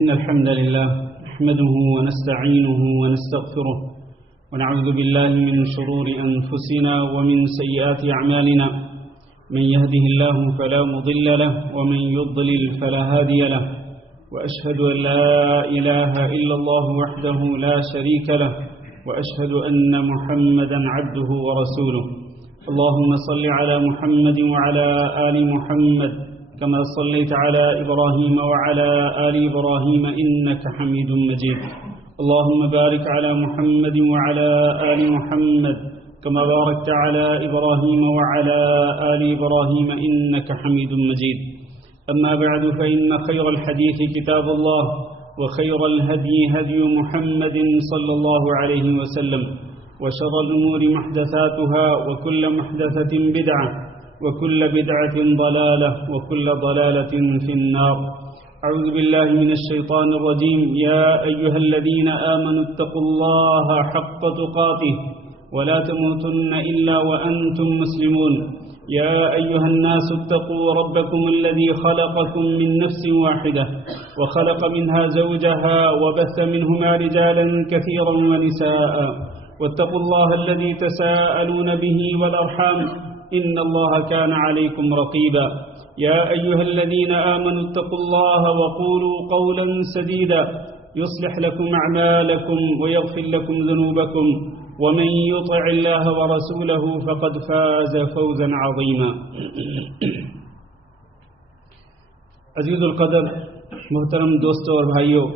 إن الحمد لله نحمده ونستعينه ونستغفره ونعوذ بالله من شرور أنفسنا ومن سيئات أعمالنا من يهده الله فلا مضل له ومن يضلل فلا هادي له وأشهد أن لا إله إلا الله وحده لا شريك له وأشهد أن محمدا عبده ورسوله اللهم صل على محمد وعلى آل محمد كما صليت على إبراهيم وعلى آل إبراهيم إنك حميد مجيد اللهم بارك على محمد وعلى آل محمد كما باركت على إبراهيم وعلى آل إبراهيم إنك حميد مجيد أما بعد فإن خير الحديث كتاب الله وخير الهدي هدي محمد صلى الله عليه وسلم وشر الأمور محدثاتها وكل محدثة بدعة وكل بدعة ضلالة وكل ضلالة في النار أعوذ بالله من الشيطان الرجيم يا أيها الذين آمنوا اتقوا الله حق تقاته ولا تموتن إلا وأنتم مسلمون يا أيها الناس اتقوا ربكم الذي خلقكم من نفس واحدة وخلق منها زوجها وبث منهما رجالا كثيرا ونساء واتقوا الله الذي تساءلون به والأرحام إن الله كان عليكم رقيبا يا أيها الذين آمنوا اتقوا الله وقولوا قولا سديدا يصلح لكم أعمالكم ويغفر لكم ذنوبكم ومن يطع الله ورسوله فقد فاز فوزا عظيما عزیز القدر محترم دوستوں اور بھائیوں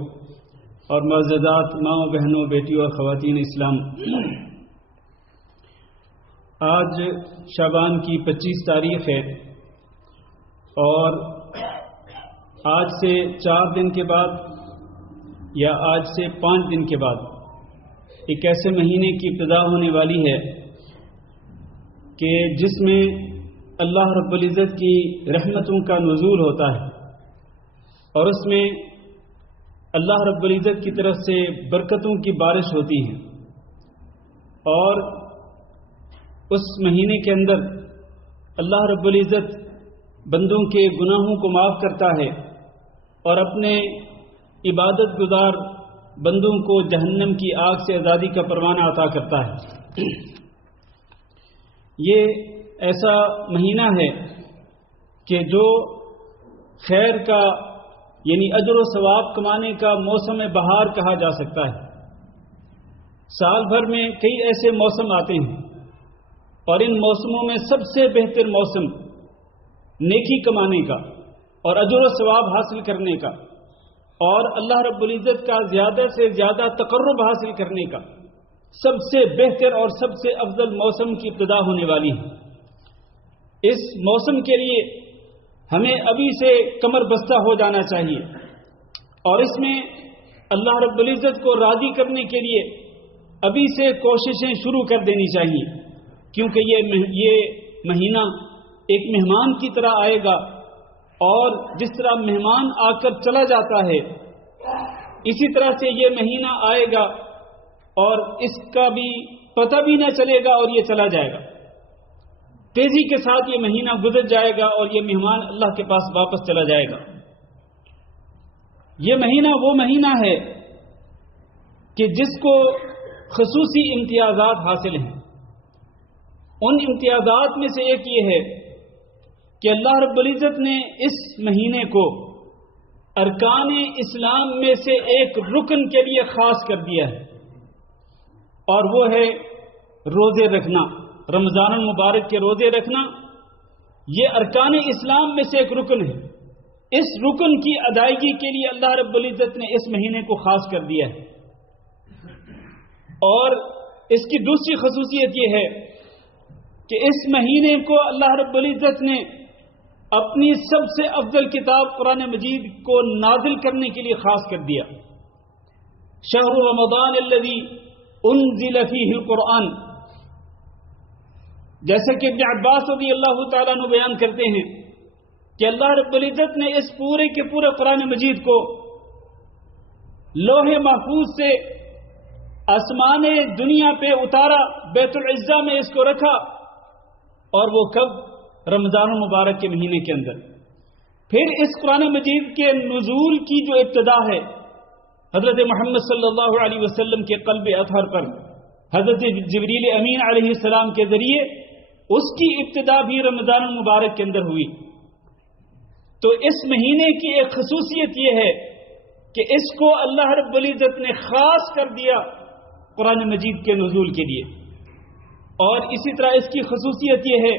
اور معززات ماؤں بہنوں بیٹیوں اور خواتین اسلام، آج شعبان کی 25 تاریخ ہے اور آج سے 4 دن کے بعد یا آج سے 5 دن کے بعد ایک ایسے مہینے کی ابتدا ہونے والی ہے کہ جس میں اللہ رب العزت کی رحمتوں کا نزول ہوتا ہے اور اس میں اللہ رب العزت کی طرف سے برکتوں کی بارش ہوتی ہے اور اس مہینے کے اندر اللہ رب العزت بندوں کے گناہوں کو معاف کرتا ہے اور اپنے عبادت گزار بندوں کو جہنم کی آگ سے آزادی کا پروانہ عطا کرتا ہے۔ یہ ایسا مہینہ ہے کہ جو خیر کا یعنی اجر و ثواب کمانے کا موسم بہار کہا جا سکتا ہے۔ سال بھر میں کئی ایسے موسم آتے ہیں اور ان موسموں میں سب سے بہتر موسم نیکی کمانے کا اور اجر و ثواب حاصل کرنے کا اور اللہ رب العزت کا زیادہ سے زیادہ تقرب حاصل کرنے کا سب سے بہتر اور سب سے افضل موسم کی ابتدا ہونے والی ہے۔ اس موسم کے لیے ہمیں ابھی سے کمر بستہ ہو جانا چاہیے اور اس میں اللہ رب العزت کو راضی کرنے کے لیے ابھی سے کوششیں شروع کر دینی چاہیے، کیونکہ یہ مہینہ ایک مہمان کی طرح آئے گا اور جس طرح مہمان آ کر چلا جاتا ہے اسی طرح سے یہ مہینہ آئے گا اور اس کا بھی پتہ بھی نہ چلے گا اور یہ چلا جائے گا۔ تیزی کے ساتھ یہ مہینہ گزر جائے گا اور یہ مہمان اللہ کے پاس واپس چلا جائے گا۔ یہ مہینہ وہ مہینہ ہے کہ جس کو خصوصی امتیازات حاصل ہیں۔ ان امتیازات میں سے ایک یہ ہے کہ اللہ رب العزت نے اس مہینے کو ارکان اسلام میں سے ایک رکن کے لیے خاص کر دیا ہے اور وہ ہے روزے رکھنا، رمضان المبارک کے روزے رکھنا۔ یہ ارکان اسلام میں سے ایک رکن ہے۔ اس رکن کی ادائیگی کے لیے اللہ رب العزت نے اس مہینے کو خاص کر دیا ہے اور اس کی دوسری خصوصیت یہ ہے کہ اس مہینے کو اللہ رب العزت نے اپنی سب سے افضل کتاب قرآن مجید کو نازل کرنے کے لیے خاص کر دیا۔ شہر رمضان الذی انزل فیہ القرآن، جیسے کہ ابن عباس رضی اللہ تعالیٰ عنہ بیان کرتے ہیں کہ اللہ رب العزت نے اس پورے کے پورے قرآن مجید کو لوح محفوظ سے آسمان دنیا پہ اتارا، بیت العزہ میں اس کو رکھا، اور وہ کب؟ رمضان المبارک کے مہینے کے اندر۔ پھر اس قرآن مجید کے نزول کی جو ابتدا ہے حضرت محمد صلی اللہ علیہ وسلم کے قلب اطہر پر حضرت جبریل امین علیہ السلام کے ذریعے اس کی ابتدا بھی رمضان المبارک کے اندر ہوئی. تو اس مہینے کی ایک خصوصیت یہ ہے کہ اس کو اللہ رب العزت نے خاص کر دیا قرآن مجید کے نزول کے لیے. اور اسی طرح اس کی خصوصیت یہ ہے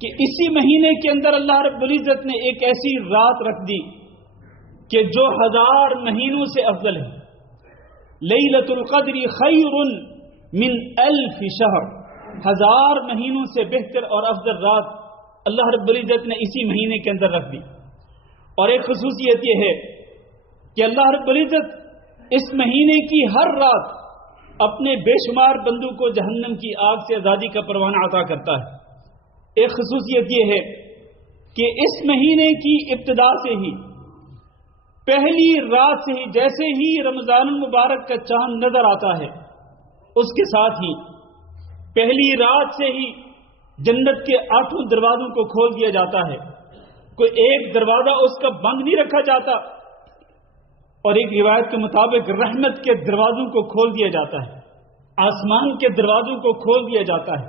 کہ اسی مہینے کے اندر اللہ رب العزت نے ایک ایسی رات رکھ دی کہ جو 1000 مہینوں سے افضل ہے. لیلۃ القدر خیر من 1000 شہر، 1000 مہینوں سے بہتر اور افضل رات اللہ رب العزت نے اسی مہینے کے اندر رکھ دی. اور ایک خصوصیت یہ ہے کہ اللہ رب العزت اس مہینے کی ہر رات اپنے بے شمار بندوں کو جہنم کی آگ سے آزادی کا پروانہ عطا کرتا ہے. ایک خصوصیت یہ ہے کہ اس مہینے کی ابتدا سے ہی، پہلی رات سے ہی، جیسے ہی رمضان المبارک کا چاند نظر آتا ہے اس کے ساتھ ہی پہلی رات سے ہی جنت کے 8 دروازوں کو کھول دیا جاتا ہے. کوئی ایک دروازہ اس کا بند نہیں رکھا جاتا. اور ایک روایت کے مطابق رحمت کے دروازوں کو کھول دیا جاتا ہے، آسمان کے دروازوں کو کھول دیا جاتا ہے،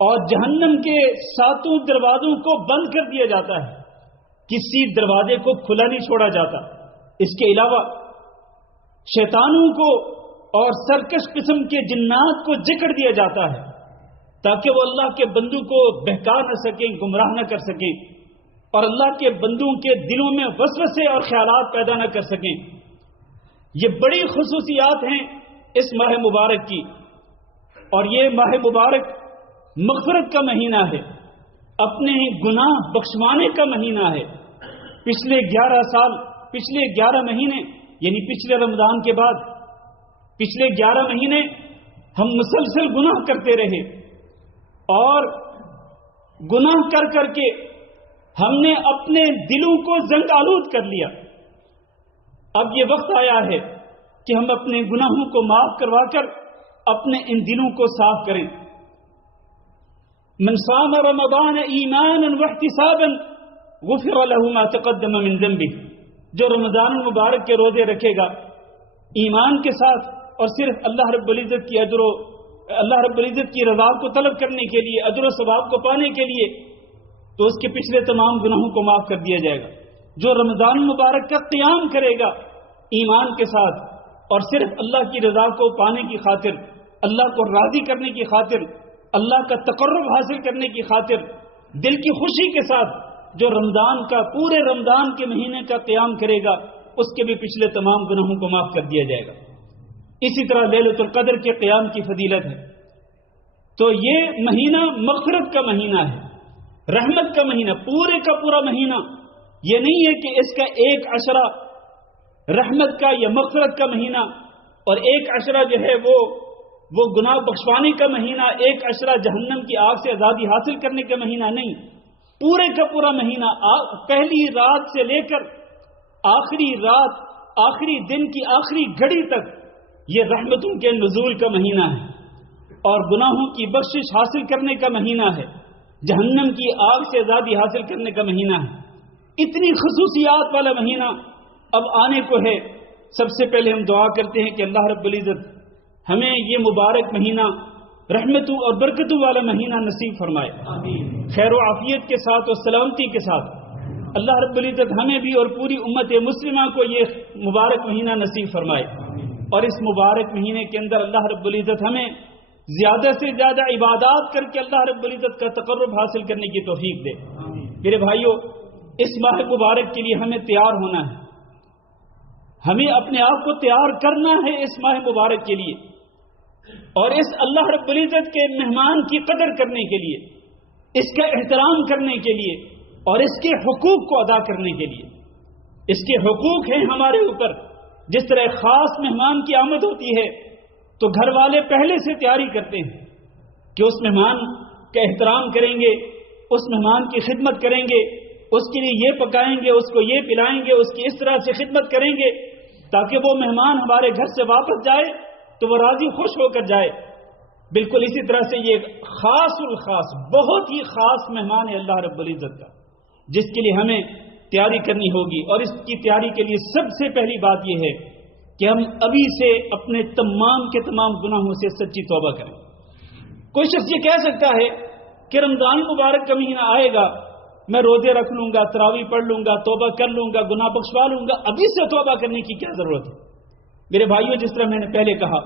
اور جہنم کے 7 دروازوں کو بند کر دیا جاتا ہے. کسی دروازے کو کھلا نہیں چھوڑا جاتا. اس کے علاوہ شیطانوں کو اور سرکش قسم کے جنات کو جکڑ دیا جاتا ہے تاکہ وہ اللہ کے بندوں کو بہکا نہ سکیں، گمراہ نہ کر سکیں، اور اللہ کے بندوں کے دلوں میں وسوسے اور خیالات پیدا نہ کر سکیں. یہ بڑی خصوصیات ہیں اس ماہ مبارک کی. اور یہ ماہ مبارک مغفرت کا مہینہ ہے، اپنے گناہ بخشوانے کا مہینہ ہے. پچھلے 11 سال، پچھلے 11 مہینے، یعنی پچھلے رمضان کے بعد پچھلے 11 مہینے ہم مسلسل گناہ کرتے رہے، اور گناہ کر کر کے ہم نے اپنے دلوں کو زنگ آلود کر لیا. اب یہ وقت آیا ہے کہ ہم اپنے گناہوں کو معاف کروا کر اپنے ان دلوں کو صاف کریں. من صام رمضان ایمانا واحتسابا غفر له ما تقدم من ذنبه. جو رمضان المبارک کے روزے رکھے گا ایمان کے ساتھ اور صرف اللہ رب العزت کی رضا کو طلب کرنے کے لیے، اجر و ثواب کو پانے کے لیے، تو اس کے پچھلے تمام گناہوں کو معاف کر دیا جائے گا. جو رمضان مبارک کا قیام کرے گا ایمان کے ساتھ اور صرف اللہ کی رضا کو پانے کی خاطر، اللہ کو راضی کرنے کی خاطر، اللہ کا تقرب حاصل کرنے کی خاطر، دل کی خوشی کے ساتھ جو رمضان کا، پورے رمضان کے مہینے کا قیام کرے گا، اس کے بھی پچھلے تمام گناہوں کو معاف کر دیا جائے گا. اسی طرح لیلۃ القدر کے قیام کی فضیلت ہے. تو یہ مہینہ مغفرت کا مہینہ ہے، رحمت کا مہینہ، پورے کا پورا مہینہ. یہ نہیں ہے کہ اس کا ایک عشرہ رحمت کا یا مغفرت کا مہینہ اور ایک عشرہ جو ہے وہ گناہ بخشوانے کا مہینہ، ایک عشرہ جہنم کی آگ سے آزادی حاصل کرنے کا مہینہ. نہیں، پورے کا پورا مہینہ پہلی رات سے لے کر آخری رات، آخری دن کی آخری گھڑی تک یہ رحمتوں کے نزول کا مہینہ ہے اور گناہوں کی بخشش حاصل کرنے کا مہینہ ہے، جہنم کی آگ سے آزادی حاصل کرنے کا مہینہ ہے. اتنی خصوصیات والا مہینہ اب آنے کو ہے. سب سے پہلے ہم دعا کرتے ہیں کہ اللہ رب العزت ہمیں یہ مبارک مہینہ رحمتوں اور برکتوں والا مہینہ نصیب فرمائے. خیر و عافیت کے ساتھ اور سلامتی کے ساتھ اللہ رب العزت ہمیں بھی اور پوری امت مسلمہ کو یہ مبارک مہینہ نصیب فرمائے. اور اس مبارک مہینے کے اندر اللہ رب العزت ہمیں زیادہ سے زیادہ عبادات کر کے اللہ رب العزت کا تقرب حاصل کرنے کی توفیق دے. میرے بھائیوں، اس ماہ مبارک کے لیے ہمیں تیار ہونا ہے، ہمیں اپنے آپ کو تیار کرنا ہے اس ماہ مبارک کے لیے، اور اس اللہ رب العزت کے مہمان کی قدر کرنے کے لیے، اس کا احترام کرنے کے لیے اور اس کے حقوق کو ادا کرنے کے لیے. اس کے حقوق ہیں ہمارے اوپر. جس طرح خاص مہمان کی آمد ہوتی ہے تو گھر والے پہلے سے تیاری کرتے ہیں کہ اس مہمان کا احترام کریں گے، اس مہمان کی خدمت کریں گے، اس کے لیے یہ پکائیں گے، اس کو یہ پلائیں گے، اس کی اس طرح سے خدمت کریں گے تاکہ وہ مہمان ہمارے گھر سے واپس جائے تو وہ راضی خوش ہو کر جائے. بالکل اسی طرح سے یہ خاص الخاص، بہت ہی خاص مہمان ہے اللہ رب العزت کا، جس کے لیے ہمیں تیاری کرنی ہوگی، اور اس کی تیاری کے لیے سب سے پہلی بات یہ ہے کہ ہم ابھی سے اپنے تمام کے تمام گناہوں سے سچی توبہ کریں۔ کوئی شخص یہ کہہ سکتا ہے کہ رمضان مبارک کا مہینہ آئے گا، میں روزے رکھ لوں گا، تراویح پڑھ لوں گا، توبہ کر لوں گا، گناہ بخشوا لوں گا، ابھی سے توبہ کرنے کی کیا ضرورت ہے؟ میرے بھائیوں، جس طرح میں نے پہلے کہا،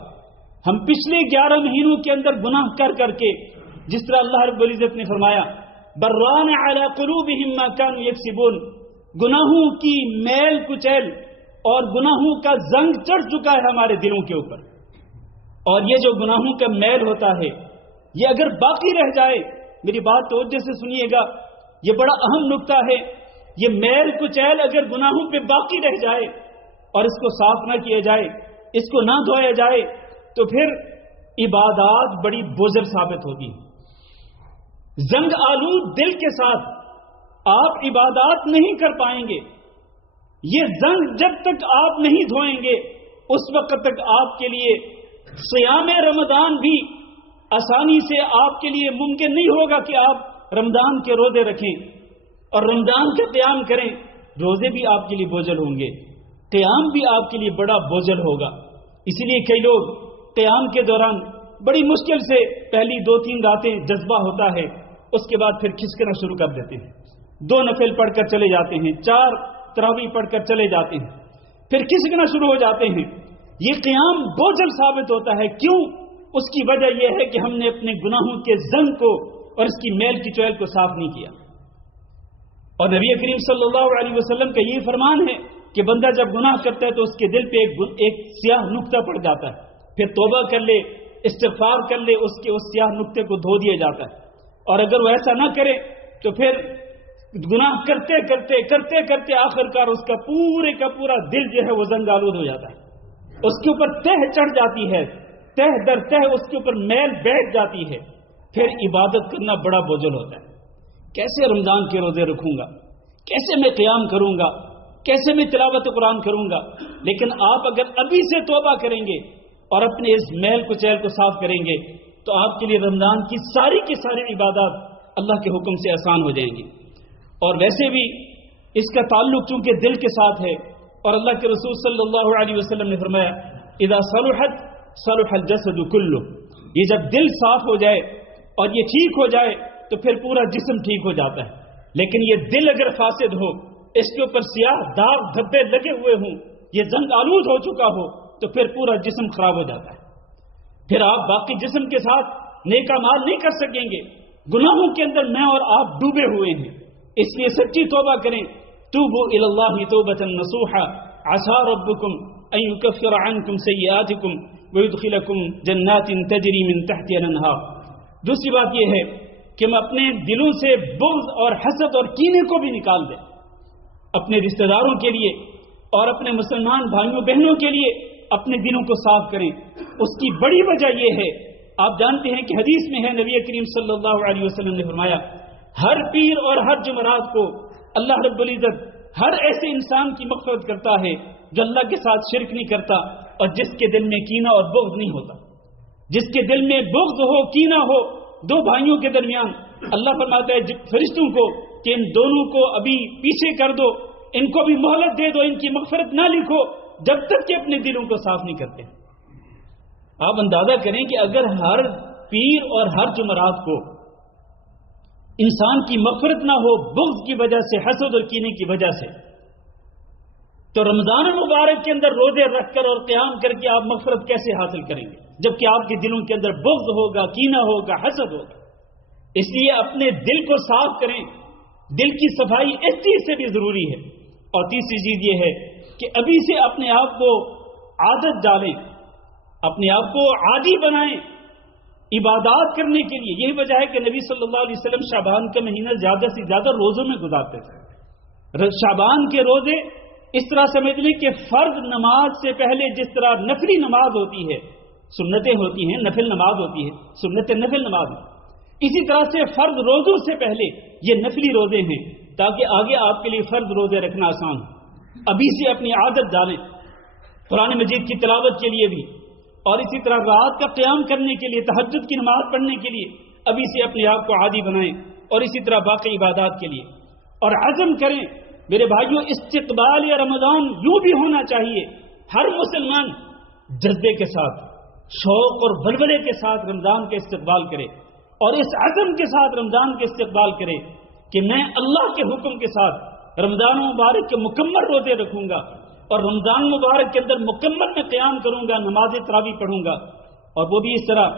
ہم پچھلے 11 مہینوں کے اندر گناہ کر کر کے، جس طرح اللہ رب العزت نے فرمایا بران علی قلوبہم ما کانوا یکسبون، گناہوں کی میل کچیل اور گناہوں کا زنگ چڑھ چکا ہے ہمارے دلوں کے اوپر، اور یہ جو گناہوں کا میل ہوتا ہے یہ اگر باقی رہ جائے، میری بات توجہ سے سنیے گا، یہ بڑا اہم نکتہ ہے، یہ میل کچیل اگر گناہوں پہ باقی رہ جائے اور اس کو صاف نہ کیا جائے، اس کو نہ دھویا جائے، تو پھر عبادات بڑی بوجھل ثابت ہوتی ہے۔ زنگ آلود دل کے ساتھ آپ عبادات نہیں کر پائیں گے۔ یہ زنگ جب تک آپ نہیں دھوئیں گے اس وقت تک آپ کے لیے صیام رمضان بھی آسانی سے آپ کے لیے ممکن نہیں ہوگا کہ آپ رمضان کے روزے رکھیں اور رمضان کا قیام کریں۔ روزے بھی آپ کے لیے بوجھل ہوں گے، قیام بھی آپ کے لیے بڑا بوجھل ہوگا۔ اسی لیے کئی لوگ قیام کے دوران بڑی مشکل سے پہلی 2-3 راتیں جذبہ ہوتا ہے، اس کے بعد پھر کھسکنا شروع کر دیتے ہیں، 2 نفل پڑھ کر چلے جاتے ہیں، 4 تراویح پڑھ کر چلے جاتے ہیں، پھر کھسکنا شروع ہو جاتے ہیں۔ یہ قیام بوجھل ثابت ہوتا ہے، کیوں؟ اس کی وجہ یہ ہے کہ ہم نے اپنے گناہوں کے زنگ کو اور اس کی میل کی چویل کو صاف نہیں کیا۔ اور نبی کریم صلی اللہ علیہ وسلم کا یہ فرمان ہے کہ بندہ جب گناہ کرتا ہے تو اس کے دل پہ ایک سیاہ نقطہ پڑ جاتا ہے، پھر توبہ کر لے، استغفار کر لے، اس سیاہ نقطے کو دھو دیا جاتا ہے، اور اگر وہ ایسا نہ کرے تو پھر گناہ کرتے کرتے کرتے کرتے آخرکار اس کا پورے کا پورا دل جو ہے وہ زنگ آلود ہو جاتا ہے، اس کے اوپر تہ چڑھ جاتی ہے، تہ در تہ اس کے اوپر میل بیٹھ جاتی ہے، پھر عبادت کرنا بڑا بوجھل ہوتا ہے۔ کیسے رمضان کے روزے رکھوں گا، کیسے میں قیام کروں گا، کیسے میں تلاوت قرآن کروں گا؟ لیکن آپ اگر ابھی سے توبہ کریں گے اور اپنے اس میل کچیل کو صاف کریں گے تو آپ کے لیے رمضان کی ساری عبادات اللہ کے حکم سے آسان ہو جائیں گی۔ اور ویسے بھی اس کا تعلق چونکہ دل کے ساتھ ہے، اور اللہ کے رسول صلی اللہ علیہ وسلم نے فرمایا اذا صلحت صلح الجسد کلہ، یہ جب دل صاف ہو جائے اور یہ ٹھیک ہو جائے تو پھر پورا جسم ٹھیک ہو جاتا ہے۔ لیکن یہ دل اگر فاسد ہو، اس کے اوپر سیاہ داغ دھبے لگے ہوئے ہوں، یہ زنگ آلود ہو چکا ہو، تو پھر پورا جسم خراب ہو جاتا ہے، پھر آپ باقی جسم کے ساتھ نیک اعمال نہیں کر سکیں گے۔ گناہوں کے اندر میں اور آپ ڈوبے ہوئے ہیں، اس لیے سچی توبہ کریں۔ توبوا الی اللہ توبۃ نصوحا عسى ربکم ان یکفر عنکم سیئاتکم ویدخلکم جنات تجری من تحتها الانہار۔ دوسری بات یہ ہے کہ ہم اپنے دلوں سے بغض اور حسد اور کینے کو بھی نکال دیں، اپنے رشتہ داروں کے لیے اور اپنے مسلمان بھائیوں بہنوں کے لیے اپنے دلوں کو صاف کریں۔ اس کی بڑی وجہ یہ ہے، آپ جانتے ہیں کہ حدیث میں ہے، نبی کریم صلی اللہ علیہ وسلم نے فرمایا ہر پیر اور ہر جمعرات کو اللہ رب العزت ہر ایسے انسان کی مغفرت کرتا ہے جو اللہ کے ساتھ شرک نہیں کرتا اور جس کے دل میں کینہ اور بغض نہیں ہوتا۔ جس کے دل میں بغض ہو، کینہ ہو 2 بھائیوں کے درمیان، اللہ فرماتا ہے فرشتوں کو کہ ان دونوں کو ابھی پیچھے کر دو، ان کو بھی مہلت دے دو، ان کی مغفرت نہ لکھو جب تک کہ اپنے دلوں کو صاف نہیں کرتے۔ آپ اندازہ کریں کہ اگر ہر پیر اور ہر جمعرات کو انسان کی مغفرت نہ ہو بغض کی وجہ سے، حسد اور کینے کی وجہ سے، تو رمضان المبارک کے اندر روزے رکھ کر اور قیام کر کے آپ مغفرت کیسے حاصل کریں گے جبکہ آپ کے دلوں کے اندر بغض ہوگا، کینہ ہوگا، حسد ہوگا۔ اس لیے اپنے دل کو صاف کریں، دل کی صفائی اس چیز سے بھی ضروری ہے۔ اور تیسری چیز یہ ہے کہ ابھی سے اپنے آپ کو عادت ڈالیں، اپنے آپ کو عادی بنائیں عبادات کرنے کے لیے۔ یہی وجہ ہے کہ نبی صلی اللہ علیہ وسلم شعبان کا مہینہ زیادہ سے زیادہ روزوں میں گزارتے تھے۔ شعبان کے روزے اس طرح سمجھ لیں کہ فرض نماز سے پہلے جس طرح نفلی نماز ہوتی ہے، سنتیں ہوتی ہیں، نفل نماز ہوتی ہے، سنت نفل نماز، اسی طرح سے فرض روزوں سے پہلے یہ نفلی روزے ہیں تاکہ آگے آپ کے لیے فرض روزے رکھنا آسان ہو۔ ابھی سے اپنی عادت ڈالیں قرآن مجید کی تلاوت کے لیے بھی، اور اسی طرح رات کا قیام کرنے کے لیے، تہجد کی نماز پڑھنے کے لیے ابھی سے اپنے آپ کو عادی بنائیں، اور اسی طرح باقی عبادات کے لیے۔ اور عزم کریں. میرے بھائیوں، استقبال رمضان یوں بھی ہونا چاہیے. ہر مسلمان جذبے کے ساتھ، شوق اور ولولے کے ساتھ رمضان کا استقبال کرے اور اس عزم کے ساتھ رمضان کا استقبال کرے کہ میں اللہ کے حکم کے ساتھ رمضان مبارک کے مکمل روزے رکھوں گا اور رمضان مبارک کے اندر مکمل میں قیام کروں گا، نماز تراویح پڑھوں گا. اور وہ بھی اس طرح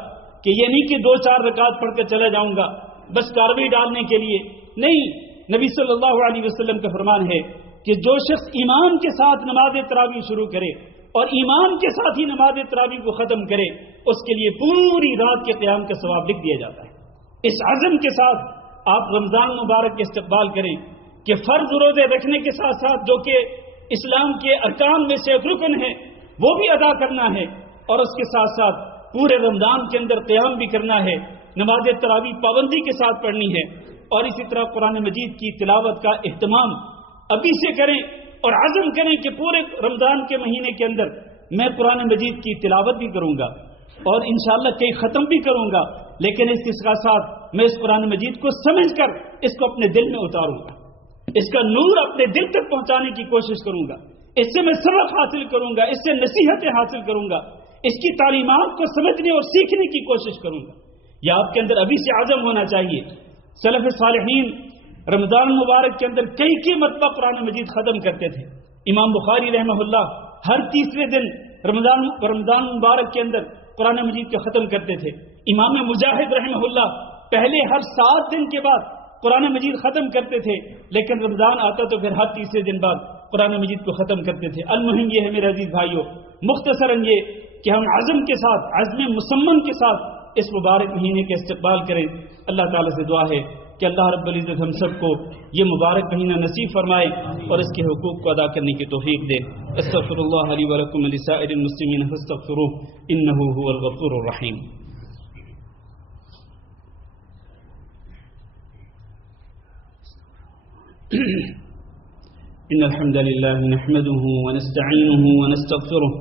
کہ یہ نہیں کہ 2-4 رکعت پڑھ کر چلا جاؤں گا بس کاروی ڈالنے کے لیے نہیں. نبی صلی اللہ علیہ وسلم کا فرمان ہے کہ جو شخص ایمان کے ساتھ نماز تراویح شروع کرے اور ایمان کے ساتھ ہی نماز تراویح کو ختم کرے، اس کے لیے پوری رات کے قیام کا ثواب لکھ دیا جاتا ہے. اس عزم کے ساتھ آپ رمضان مبارک کے استقبال کریں کہ فرض روزے رکھنے کے ساتھ ساتھ جو کہ اسلام کے ارکان میں سے ایک رکن ہے وہ بھی ادا کرنا ہے، اور اس کے ساتھ ساتھ پورے رمضان کے اندر قیام بھی کرنا ہے، نماز تراویح پابندی کے ساتھ پڑھنی ہے. اور اسی طرح قرآن مجید کی تلاوت کا اہتمام ابھی سے کریں اور عزم کریں کہ پورے رمضان کے مہینے کے اندر میں قرآن مجید کی تلاوت بھی کروں گا اور انشاءاللہ کئی ختم بھی کروں گا، لیکن اس کے ساتھ میں اس قرآن مجید کو سمجھ کر اس کو اپنے دل میں اتاروں گا، اس کا نور اپنے دل تک پہنچانے کی کوشش کروں گا، اس سے میں سبق حاصل کروں گا، اس سے نصیحتیں حاصل کروں گا، اس کی تعلیمات کو سمجھنے اور سیکھنے کی کوشش کروں گا. یہ آپ کے اندر ابھی سے عزم ہونا چاہیے. سلف صالحین رمضان مبارک کے اندر کئی مرتبہ قرآن مجید ختم کرتے تھے. امام بخاری رحمہ اللہ ہر تیسرے دن رمضان مبارک کے اندر قرآن مجید کو ختم کرتے تھے. امام مجاہد رحمہ اللہ پہلے ہر 7 دن کے بعد قرآن مجید ختم کرتے تھے، لیکن رمضان آتا تو پھر ہر تیسرے دن بعد قرآن مجید کو ختم کرتے تھے. المہم یہ ہے میرے عزیز بھائیوں، مختصراً یہ کہ ہم عزم کے ساتھ، عزم مصمم کے ساتھ اس مبارک مہینے کے استقبال کریں. اللہ تعالیٰ سے دعا ہے کہ اللہ رب العزت ہم سب کو یہ مبارک مہینہ نصیب فرمائے اور اس کے حقوق کو ادا کرنے کی توفیق دے. استغفر اللہ لی ولکم ولسائر المسلمین فاستغفروہ انہ هو الغفور الرحیم. ان الحمد لله نحمده ونستعينه ونستغفره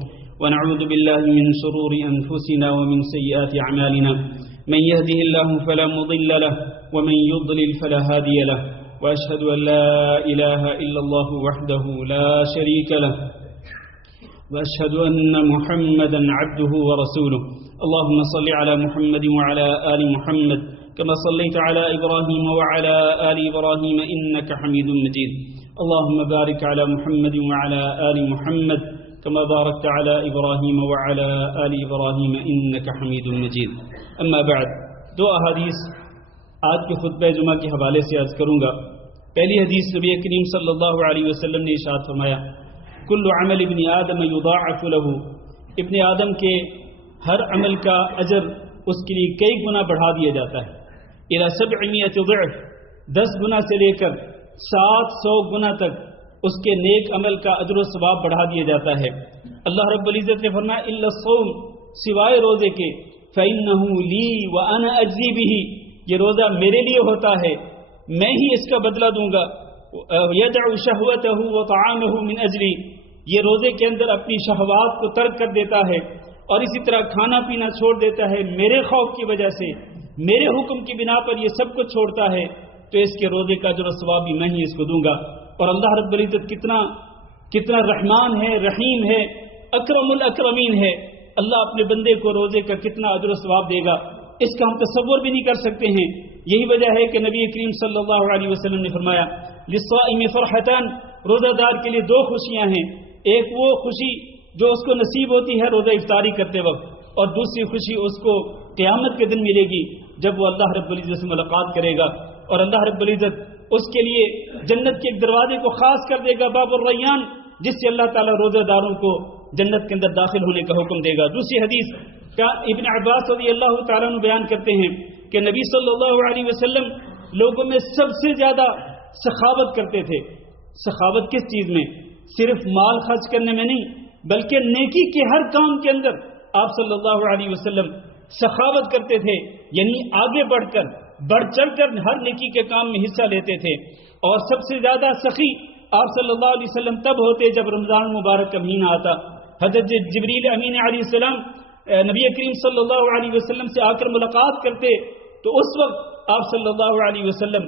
ونعوذ بالله من شرور انفسنا ومن سيئات اعمالنا، من يهده الله فلا مضل له ومن يضلل فلا هادي له، واشهد ان لا اله الا الله وحده لا شريك له، واشهد ان محمدا عبده ورسوله. اللهم صل على محمد وعلى آل محمد كما صليت على ابراهيم وعلى آل ابراهيم انك حميد مجيد. اللهم بارك على محمد وعلى آل محمد كما باركت على ابراهيم وعلى آل ابراهيم انك حميد مجيد. اما بعد، 2 احادیث آج کے خطبہ جمعہ کے حوالے سے عرض کروں گا. پہلی حدیث نبی کریم صلی اللہ علیہ وسلم نے ارشاد فرمایا، کل عمل ابن آدم یضاعف له، ابن آدم کے ہر عمل کا اجر اس کے لیے کئی گنا بڑھا دیا جاتا ہے. الی 700 ضعف، 10 گنا سے لے کر 700 گنا تک اس کے نیک عمل کا اجر و ثواب بڑھا دیا جاتا ہے. اللہ رب العزت نے فرمایا الا الصوم، سوائے روزے کے، فإنه لی وأنا أجزی بہ، یہ روزہ میرے لیے ہوتا ہے، میں ہی اس کا بدلہ دوں گا. یدع شہوته وطعامه من اجلی، یہ روزے کے اندر اپنی شہوات کو ترک کر دیتا ہے اور اسی طرح کھانا پینا چھوڑ دیتا ہے میرے خوف کی وجہ سے، میرے حکم کی بنا پر یہ سب کچھ چھوڑتا ہے، تو اس کے روزے کا اجر و ثواب بھی میں ہی اس کو دوں گا. اور اللہ رب العزت کتنا رحمان ہے، رحیم ہے، اکرم الاکرمین ہے. اللہ اپنے بندے کو روزے کا کتنا اجر و ثواب دے گا، اس کا ہم تصور بھی نہیں کر سکتے ہیں. یہی وجہ ہے کہ نبی کریم صلی اللہ علیہ وسلم نے فرمایا للصائم فرحتان، روزہ دار کے لیے 2 خوشیاں ہیں. ایک وہ خوشی جو اس کو نصیب ہوتی ہے روزہ افطاری کرتے وقت، اور دوسری خوشی اس کو قیامت کے دن ملے گی جب وہ اللہ رب العزت سے ملاقات کرے گا. اور اللہ رب العزت اس کے لیے جنت کے ایک دروازے کو خاص کر دے گا، باب الریان، جس سے اللہ تعالیٰ روزہ داروں کو جنت کے اندر داخل ہونے کا حکم دے گا. دوسری حدیث کا ابن عباس رضی اللہ تعالیٰ عنہ بیان کرتے ہیں کہ نبی صلی اللہ علیہ وسلم لوگوں میں سب سے زیادہ سخاوت کرتے تھے. سخاوت کس چیز میں؟ صرف مال خرچ کرنے میں نہیں، بلکہ نیکی کے ہر کام کے اندر آپ صلی اللہ علیہ وسلم سخاوت کرتے تھے، یعنی آگے بڑھ چڑھ کر ہر نیکی کے کام میں حصہ لیتے تھے. اور سب سے زیادہ سخی آپ صلی اللہ علیہ وسلم تب ہوتے جب رمضان مبارک کا مہینہ آتا. حضرت جبریل امین علیہ السلام نبی کریم صلی اللہ علیہ وسلم سے آ کر ملاقات کرتے تو اس وقت آپ صلی اللہ علیہ وسلم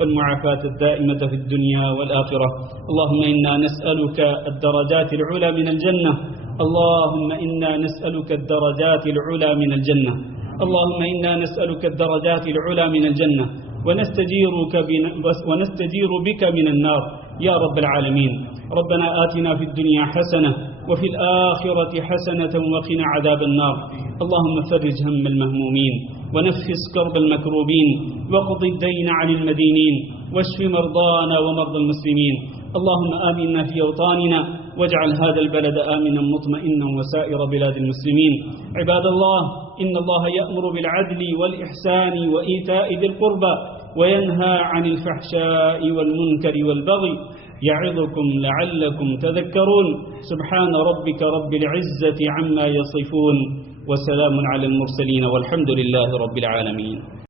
والمعافاة الدائمة في الدنيا والآخرة. اللهم إنا نسألك الدرجات العلى من الجنة. اللهم إنا نسألك الدرجات العلى من الجنة. اللهم إنا نسألك الدرجات العلى من الجنة ونستجير بك من النار يا رب العالمين. ربنا آتنا في الدنيا حسنة وفي الآخرة حسنة وقنا عذاب النار. اللهم فرج هم المهمومين ونفس كرب المكروبين واقض الدين عن المدينين واشف مرضانا ومرضى المسلمين. اللهم آمنا في أوطاننا واجعل هذا البلد آمنا مطمئنا وسائر بلاد المسلمين. عباد الله، إن الله يأمر بالعدل والإحسان وإيتاء ذي القربى وينهى عن الفحشاء والمنكر والبغي يعظكم لعلكم تذكرون. سبحان ربك رب العزة عما يصفون وسلام على المرسلين والحمد لله رب العالمين.